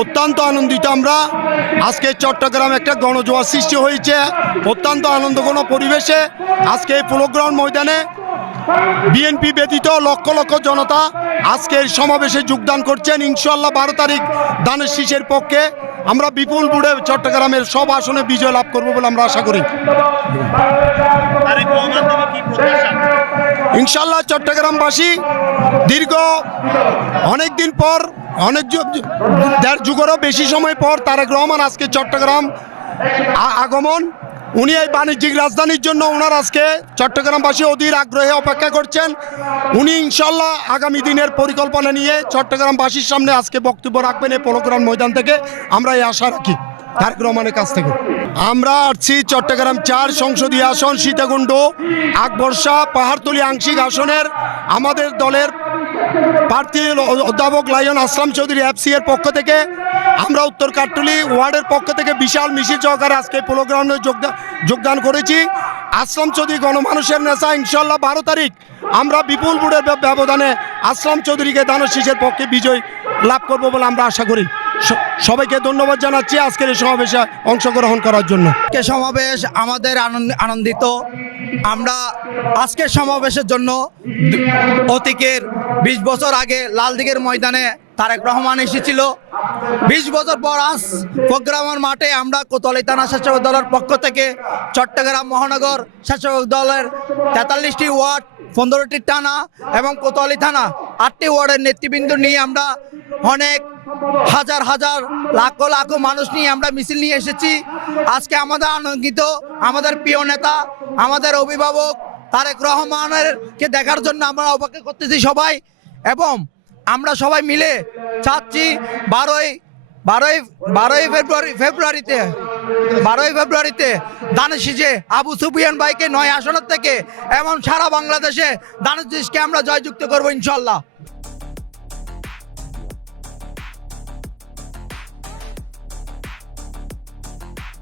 অত্যন্ত আনন্দিত আমরা। আজকে চট্টগ্রাম একটা গণজোয়ার সৃষ্টি হয়েছে অত্যন্ত আনন্দঘন পরিবেশে। আজকে এই পোলো গ্রাউন্ড ময়দানে বিএনপি ব্যতীত লক্ষ লক্ষ জনতা আজকের সমাবেশে যোগদান করছেন। ইনশাআল্লাহ 12 তারিখ ধানের শীষের পক্ষে আমরা বিপুল বুড়ে চট্টগ্রামের সব আসনে বিজয় লাভ করব বলে আমরা আশা করি। ইনশাআল্লাহ চট্টগ্রামবাসী দীর্ঘ অনেক দিন পর, দেড় যুগেরও বেশি সময় পর তারেক রহমান আজকে চট্টগ্রাম আগমন। উনি এই বাণিজ্যিক রাজধানীর জন্য ওনার আজকে চট্টগ্রামবাসী অধীর আগ্রহে অপেক্ষা করছেন। উনি ইনশাল্লাহ আগামী দিনের পরিকল্পনা নিয়ে চট্টগ্রামবাসীর সামনে আজকে বক্তব্য রাখবেন এই পোলো গ্রাউন্ড ময়দান থেকে, আমরা এই আশা রাখি তারেক রহমানের কাছ থেকে। আমরা আসছি চট্টগ্রাম 4 সংসদীয় আসন সীতাকুণ্ড আকবর্ষা পাহাড়তলী আংশিক আসনের আমাদের দলের প্রার্থী অধ্যাপক লায়ন আসলাম চৌধুরী এফসি এর পক্ষ থেকে আমরা উত্তর কাট্টলী ওয়ার্ডের পক্ষ থেকে বিশাল মিছিল সহকারে আজকে পোলো গ্রাউন্ডে যোগদান করেছি। আসলাম চৌধুরী গণমানুষের নেতা। ইনশাল্লাহ 12 তারিখ আমরা বিপুল ভোটের ব্যবধানে আসলাম চৌধুরীকে ধানের শীষের পক্ষে বিজয় লাভ করব বলে আমরা আশা করি। সবাইকে ধন্যবাদ জানাচ্ছি আজকের এই সমাবেশে অংশগ্রহণ করার জন্য। সমাবেশ আমাদের আনন্দিত। আমরা আজকের সমাবেশের জন্য অতীতের 20 বছর আগে লালদিঘির ময়দানে তারেক রহমান এসেছিল। 20 বছর পর আজ প্রোগ্রামের মাঠে আমরা কোতোয়ালি থানা স্বেচ্ছাসেবক দলের পক্ষ থেকে চট্টগ্রাম মহানগর স্বেচ্ছাসেবক দলের 43টি ওয়ার্ড 15টি থানা এবং কোতোয়ালি থানা 8টি ওয়ার্ডের নেতৃবৃন্দ নিয়ে আমরা অনেক হাজার হাজার লাখ লাখ মানুষ নিয়ে আমরা মিছিল নিয়ে এসেছি। আজকে আমাদের আনন্দিত, আমাদের প্রিয় নেতা, আমাদের অভিভাবক তারেক রহমানেরকে দেখার জন্য আমরা অপেক্ষা করতেছি সবাই। এবং আমরা সবাই মিলে চাচ্ছি 12ই ফেব্রুয়ারিতে ধানের শীষে আবু সুফিয়ান ভাইকে 9 আসনের থেকে এবং সারা বাংলাদেশে ধানের শীষকে আমরা জয়যুক্ত করবো ইনশাল্লাহ।